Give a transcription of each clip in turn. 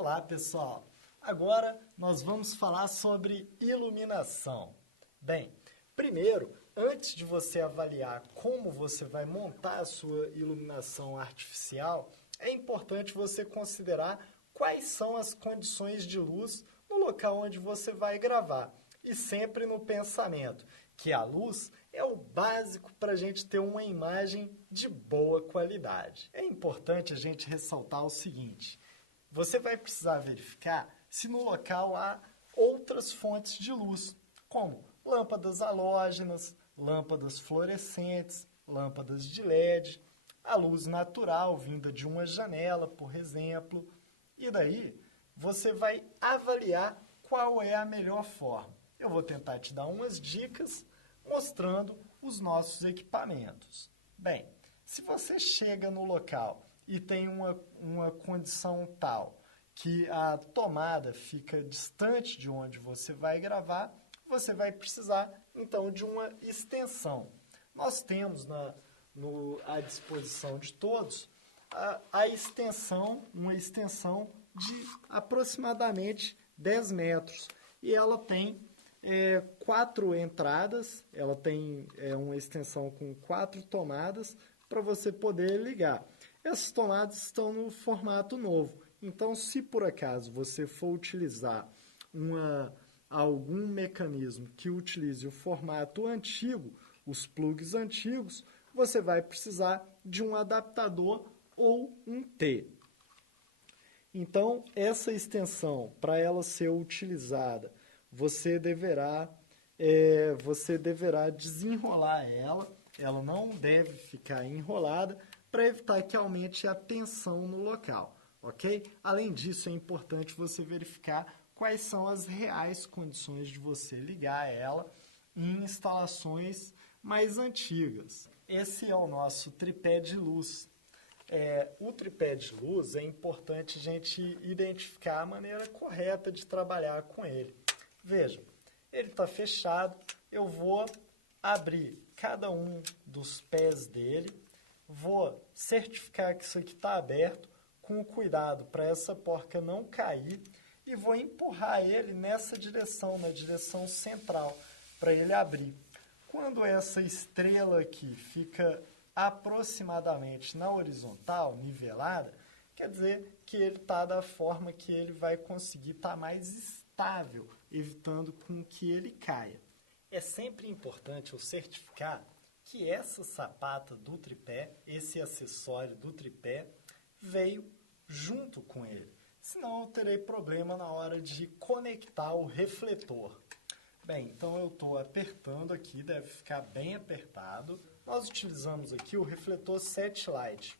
Olá, pessoal! Agora nós vamos falar sobre iluminação. Bem, primeiro, antes de você avaliar como você vai montar a sua iluminação artificial, é importante você considerar quais são as condições de luz no local onde você vai gravar. E sempre no pensamento que a luz é o básico para a gente ter uma imagem de boa qualidade. É importante a gente ressaltar o seguinte: você vai precisar verificar se no local há outras fontes de luz, como lâmpadas halógenas, lâmpadas fluorescentes, lâmpadas de LED, a luz natural vinda de uma janela, por exemplo. E daí você vai avaliar qual é a melhor forma. Eu vou tentar te dar umas dicas mostrando os nossos equipamentos. Bem, se você chega no local e tem uma condição tal que a tomada fica distante de onde você vai gravar, você vai precisar, então, de uma extensão. Nós temos à disposição de todos a extensão, uma extensão de aproximadamente 10 metros. E ela tem 4 entradas, ela tem uma extensão com 4 tomadas para você poder ligar. Essas tomadas estão no formato novo, então se por acaso você for utilizar algum mecanismo que utilize o formato antigo, os plugs antigos, você vai precisar de um adaptador ou um T. Então, essa extensão, para ela ser utilizada, você deverá desenrolar ela não deve ficar enrolada para evitar que aumente a tensão no local, ok? Além disso, é importante você verificar quais são as reais condições de você ligar ela em instalações mais antigas. Esse é o nosso tripé de luz. O tripé de luz é importante a gente identificar a maneira correta de trabalhar com ele. Veja, ele está fechado, eu vou abrir cada um dos pés dele, vou certificar que isso aqui está aberto, com cuidado para essa porca não cair, e vou empurrar ele nessa direção, na direção central, para ele abrir. Quando essa estrela aqui fica aproximadamente na horizontal, nivelada, quer dizer que ele está da forma que ele vai conseguir estar mais estável, evitando com que ele caia. É sempre importante eu certificar que essa sapata do tripé, esse acessório do tripé, veio junto com ele. Senão eu terei problema na hora de conectar o refletor. Bem, então eu estou apertando aqui, deve ficar bem apertado. Nós utilizamos aqui o refletor Setlight.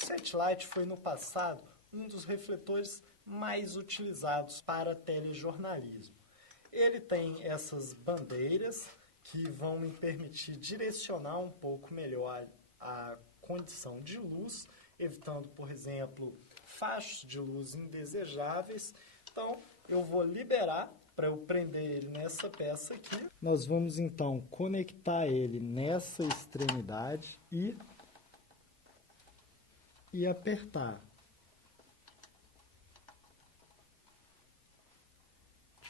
O Setlight foi no passado um dos refletores mais utilizados para telejornalismo. Ele tem essas bandeiras que vão me permitir direcionar um pouco melhor a condição de luz, evitando, por exemplo, fachos de luz indesejáveis. Então, eu vou liberar para eu prender ele nessa peça aqui. Nós vamos, então, conectar ele nessa extremidade e apertar.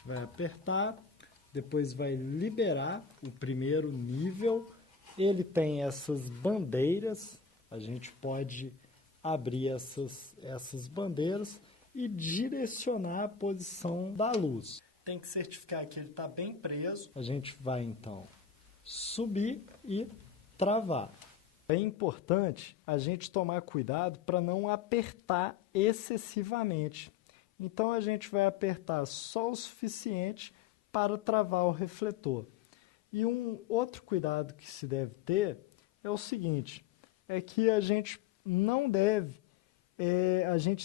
Vai apertar, depois vai liberar o primeiro nível. Ele tem essas bandeiras, a gente pode abrir essas bandeiras e direcionar a posição da luz. Tem que certificar que ele está bem preso. A gente vai, então, subir e travar. É importante a gente tomar cuidado para não apertar excessivamente. Então, a gente vai apertar só o suficiente para travar o refletor. E um outro cuidado que se deve ter é o seguinte, é que a gente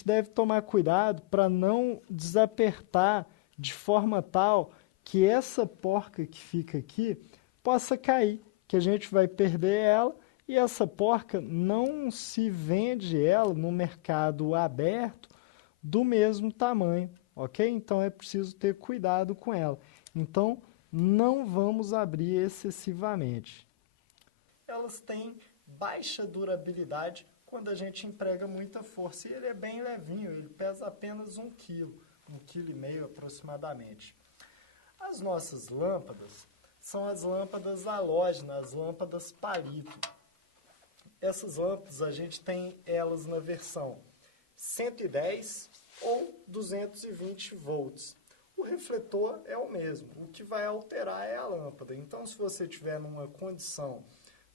deve tomar cuidado para não desapertar de forma tal que essa porca que fica aqui possa cair, que a gente vai perder ela e essa porca não se vende ela no mercado aberto do mesmo tamanho, ok? Então é preciso ter cuidado com ela. Então não vamos abrir excessivamente. Elas têm baixa durabilidade quando a gente emprega muita força. E ele é bem levinho, ele pesa apenas 1 quilo, 1,5 kg aproximadamente. As nossas lâmpadas são as lâmpadas halógenas, as lâmpadas palito. Essas lâmpadas a gente tem elas na versão 110 ou 220 volts. O refletor é o mesmo, o que vai alterar é a lâmpada. Então, se você tiver numa condição,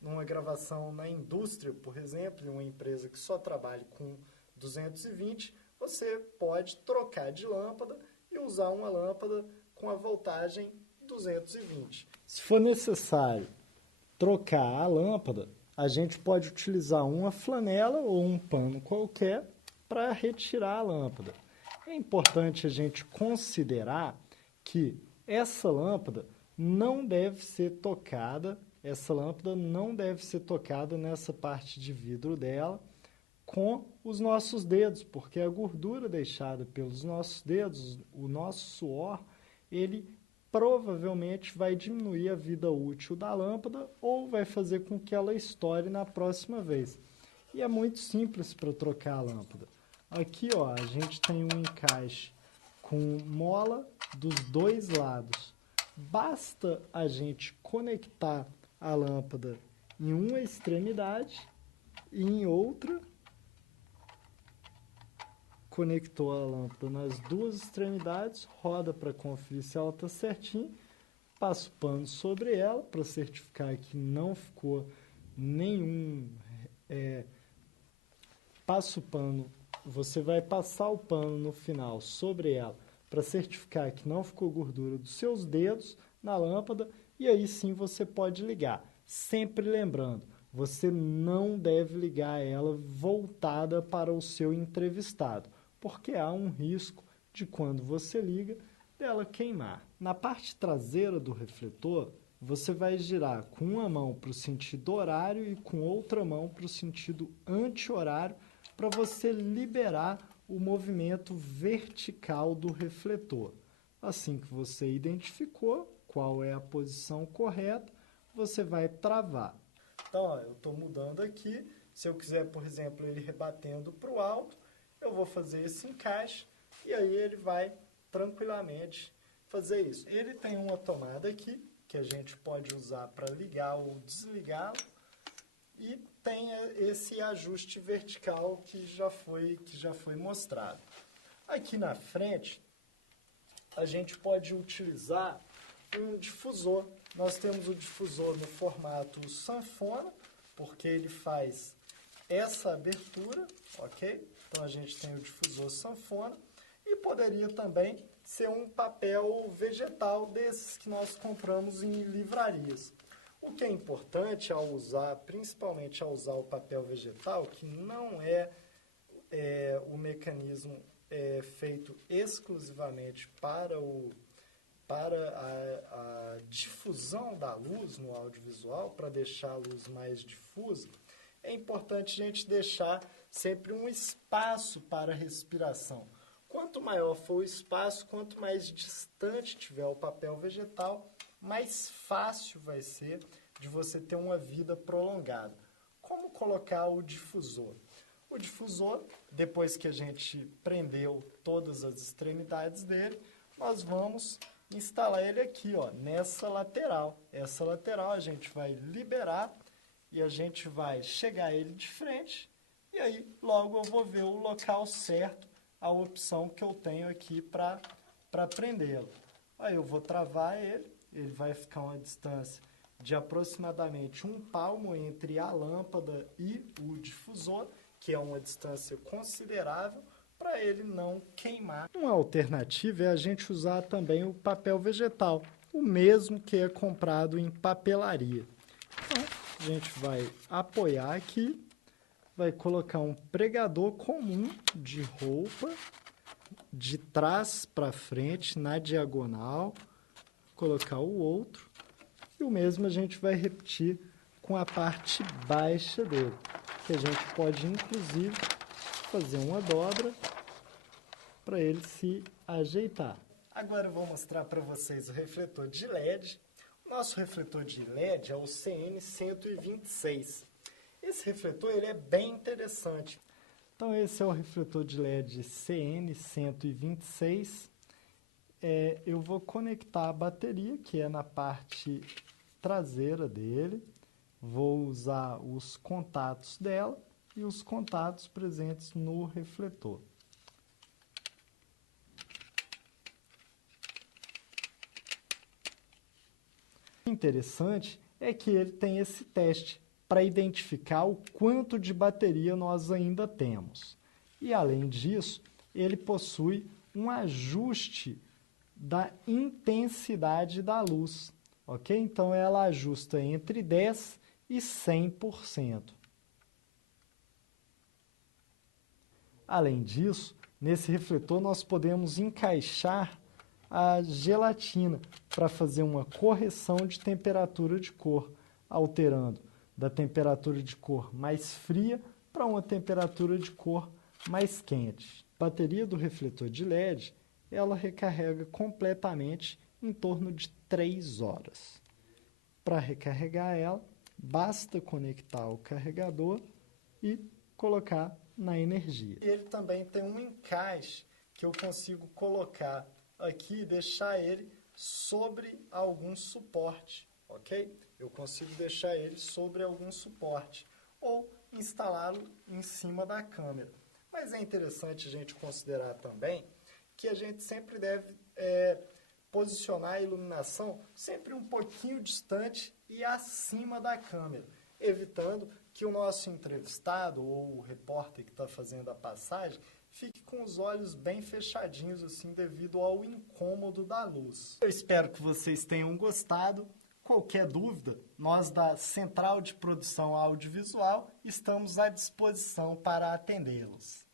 numa gravação na indústria, por exemplo, em uma empresa que só trabalhe com 220, você pode trocar de lâmpada e usar uma lâmpada com a voltagem 220. Se for necessário trocar a lâmpada, a gente pode utilizar uma flanela ou um pano qualquer para retirar a lâmpada. É importante a gente considerar que essa lâmpada não deve ser tocada, nessa parte de vidro dela com os nossos dedos, porque a gordura deixada pelos nossos dedos, o nosso suor, ele provavelmente vai diminuir a vida útil da lâmpada ou vai fazer com que ela estoure na próxima vez. E é muito simples para trocar a lâmpada. Aqui, ó, a gente tem um encaixe com mola dos dois lados. Basta a gente conectar a lâmpada em uma extremidade e em outra. Conectou a lâmpada nas duas extremidades, roda para conferir se ela está certinho, passa o pano sobre ela para certificar que não ficou nenhum... passa o pano, você vai passar o pano no final sobre ela para certificar que não ficou gordura dos seus dedos na lâmpada e aí sim você pode ligar. Sempre lembrando, você não deve ligar ela voltada para o seu entrevistado, porque há um risco de quando você liga dela queimar. Na parte traseira do refletor, você vai girar com uma mão para o sentido horário e com outra mão para o sentido anti-horário para você liberar o movimento vertical do refletor. Assim que você identificou qual é a posição correta, você vai travar. Então, ó, eu estou mudando aqui. Se eu quiser, por exemplo, ele rebatendo para o alto, eu vou fazer esse encaixe e aí ele vai tranquilamente fazer isso. Ele tem uma tomada aqui que a gente pode usar para ligar ou desligar e tem esse ajuste vertical que já foi mostrado. Aqui na frente, a gente pode utilizar um difusor. Nós temos o difusor no formato sanfona, porque ele faz essa abertura, ok? Então, a gente tem o difusor sanfona e poderia também ser um papel vegetal desses que nós compramos em livrarias. O que é importante ao usar, principalmente ao usar o papel vegetal, que não é o mecanismo feito exclusivamente para a difusão da luz no audiovisual, para deixar a luz mais difusa, é importante a gente deixar sempre um espaço para respiração. Quanto maior for o espaço, quanto mais distante tiver o papel vegetal, mais fácil vai ser de você ter uma vida prolongada. Como colocar o difusor? O difusor, depois que a gente prendeu todas as extremidades dele, nós vamos instalar ele aqui, ó, nessa lateral. Essa lateral a gente vai liberar e a gente vai chegar ele de frente e aí logo eu vou ver o local certo, a opção que eu tenho aqui para prendê-lo. Aí eu vou travar ele vai ficar uma distância de aproximadamente 1 palmo entre a lâmpada e o difusor, que é uma distância considerável para ele não queimar. Uma alternativa é a gente usar também o papel vegetal, o mesmo que é comprado em papelaria. Então, a gente vai apoiar aqui, vai colocar um pregador comum de roupa, de trás para frente, na diagonal, colocar o outro, e o mesmo a gente vai repetir com a parte baixa dele, que a gente pode, inclusive, fazer uma dobra para ele se ajeitar. Agora eu vou mostrar para vocês o refletor de LED. O nosso refletor de LED é o CN126. Esse refletor ele é bem interessante. Então esse é o refletor de LED CN126. Eu vou conectar a bateria, que é na parte traseira dele. Vou usar os contatos dela e os contatos presentes no refletor. O interessante é que ele tem esse teste para identificar o quanto de bateria nós ainda temos. E, além disso, ele possui um ajuste da intensidade da luz. Ok? Então, ela ajusta entre 10% e 100%. Além disso, nesse refletor nós podemos encaixar a gelatina para fazer uma correção de temperatura de cor, alterando da temperatura de cor mais fria para uma temperatura de cor mais quente. A bateria do refletor de LED, ela recarrega completamente em torno de 3 horas. Para recarregar ela, basta conectar o carregador e colocar na energia. Ele também tem um encaixe que eu consigo colocar aqui e deixar ele sobre algum suporte, ok? Eu consigo deixar ele sobre algum suporte ou instalá-lo em cima da câmera. Mas é interessante a gente considerar também que a gente sempre deve posicionar a iluminação sempre um pouquinho distante e acima da câmera, evitando que o nosso entrevistado ou o repórter que está fazendo a passagem fique com os olhos bem fechadinhos assim devido ao incômodo da luz. Eu espero que vocês tenham gostado. Qualquer dúvida, nós da Central de Produção Audiovisual estamos à disposição para atendê-los.